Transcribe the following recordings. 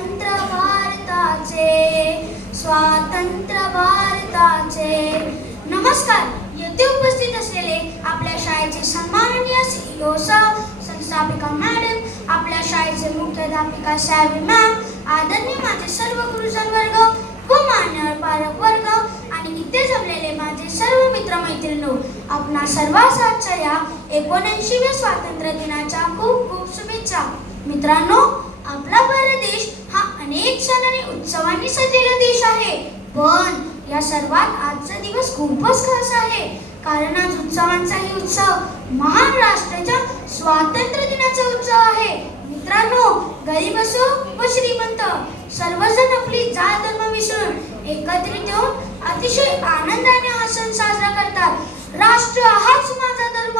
स्वातंत्र्य भारताचे, स्वातंत्र्य भारताचे. नमस्कार. येथे उपस्थित असलेले आपल्या शाळेचे सन्माननीय CEO सर, संस्थापिका मॅडम, आपल्या शाळेचे मुख्याध्यापिका साहेब मॅम, आदरणीय माझे सर्व गुरुजन वर्ग व मान्यवर पालक वर्ग आणि इथे जमलेले माझे सर्व मित्रमैत्रिणींनो, आपणा सर्वांस आजच्या या 79व्या स्वातंत्र्य दिनाच्या खूप खूप शुभेच्छा. मित्रांनो, आपला भारत देश हा अनेक सण आणि उत्सवांनी सजलेला देश आहे. पण या सर्वात आजचा दिवस खूपच खास आहे, कारण आज उत्सवांचाही उत्सव, महान राष्ट्राच्या स्वातंत्र्य दिनाचा उत्सव आहे. मित्रांनो, गरीब असो व श्रीमंत, सर्वजण आपली जात धर्म विसरून एकत्रित येऊन अतिशय आनंदाने हा सण साजरा करतात. राष्ट्र हाच माझा धर्म,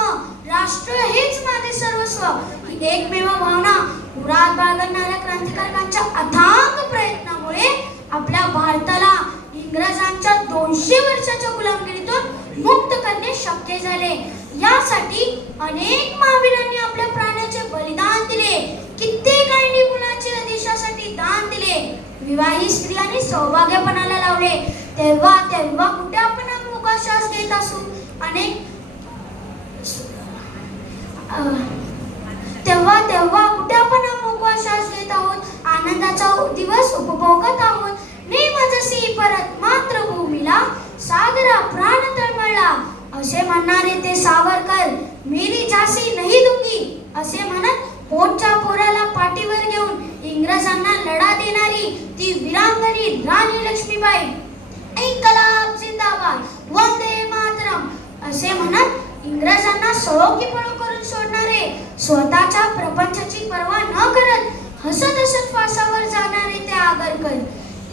राष्ट्र हेच माझे सर्वस्व ही एकमेव भावना पुरात बाळगणाऱ्या क्रांतिकारकांच्या अथांग प्रयत्नामुळे आपल्या भारताला इंग्रजांच्या 200 वर्षाच्या गुलामगिरीतून मुक्त करणे शक्य झाले. यासाठी अनेक महावीरांनी आपल्या प्राणाचे बलिदान दिले. कित्येक आईनी मुलाचे देशासाठी दान दिले. विवाहित स्त्रियांनी सौभाग्यपणाला लावले. तेव्हा तेव्हा कुठे आपण मोकळा श्वास घेत असू, तेव्हा तेव्हा कुठे आपण मोकळा श्वास घेत आहोत, आनंदाचा दिवस उपभोगत आहोत. नेम जशी परत मातृभूमीला सागरा प्राण तळमळला, असे म्हणणारे ते सावरकर, मेरी झांसी नहीं दूंगी असे म्हणत पोटच्या पोराला पाठीवर घेऊन इंग्रजांना लढा देणारी ती वीरांगणी राणी लक्ष्मीबाई, इन्कलाब जिंदाबाद, वंदे मातरम असे म्हणत इंग्रजांना सळो की पळो करून सोडणारे, स्वतःच्या प्रपंचाची पर्वा न करत हसत हसत फासावर जाणारे ते आगरकर.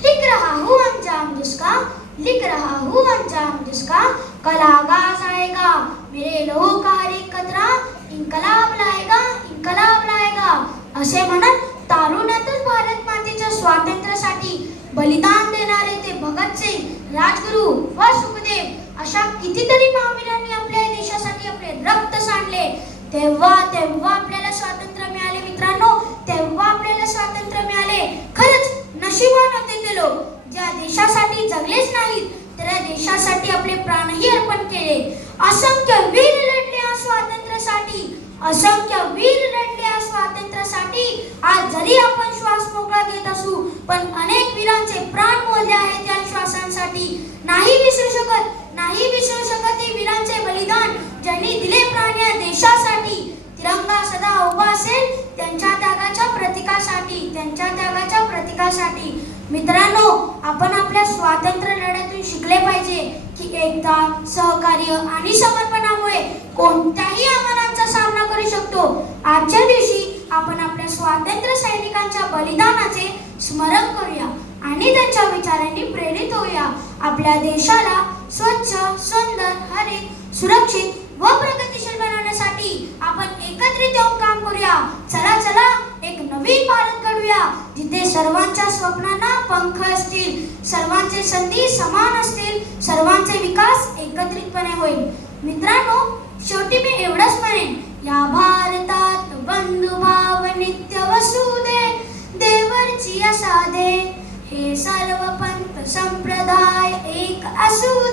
लिख रहा हूँ अंजाम जिसका, लिख रहा हूँ अंजाम जिसका, कल आगाज आएगा मेरे लहू का हर एक कतरा, इन्कलाब लाएगा, इन्कलाब लाएगा असे म्हणत तारुण्यातच भारत मातेच्या स्वातंत्र्यासाठी बलिदान देणारे ते भगतसिंग, राजगुरू व सुखदेव अशा कितीतरी महावीरांनी आपल्या देशासाठी आपले रक्त सांडले. तेव्हा तेव्हा आपल्याला स्वातंत्र्य मिळाले. मित्रांनो, तेव्हा आपल्याला स्वातंत्र्य मिळाले. खरंच नशिबान होते ते लोक, ज्या देशासाठी जगलेच नाहीत, त्या देशासाठी आपले प्राणही अर्पण केले. असंख्य वीर लढले या स्वातंत्र्यासाठी, असंख्य वीर लढले या स्वातंत्र्यासाठी. आज जरी आपण श्वास मोकळा घेत असू, पण अनेक वीरांचे प्राण मोजले आहेत या श्वासांसाठी. नाही विसरू शकत, नाही विसरू शकत हे वीरांचे बलिदान, ज्यांनी दिले प्राण या देशासाठी. तिरंगा सदा उभा असेल त्यांच्या त्यागाच्या प्रतीकासाठी, त्यांच्या त्यागाच्या प्रतीकासाठी. मित्रांनो, आपण आपल्या स्वातंत्र्य लढ्यातून शिकले पाहिजे की एकता, सहकार्य आणि समर्पणामुळे कोणत्याही आव्हानांचा सामना करू शकतो. आजच्या दिवशी आपण आपल्या स्वातंत्र्य सैनिकांच्या बलिदानाचे स्मरण करूया आणि त्यांच्या विचारांनी प्रेरित होऊया. आपल्या देशाला स्वच्छ, सुंदर, हरित, सुरक्षित व प्रगतिशील बनवण्यासाठी आपण एकत्रित येऊन काम करूया. चला चला, एक नवीन भारत घडवूया, जिथे सर्वांच्या स्वप्नांना पंख असतील, सर्वांचे संधी समान असतील, सर्वांचे विकास एकत्रितपणे होईल. मित्रांनो, शेवटी मी एवढंच म्हणेन, या भारतात बंधुभाव नित्य वसुदे, देवरची असादे, हे सर्व पंथ संप्रदाय एक असू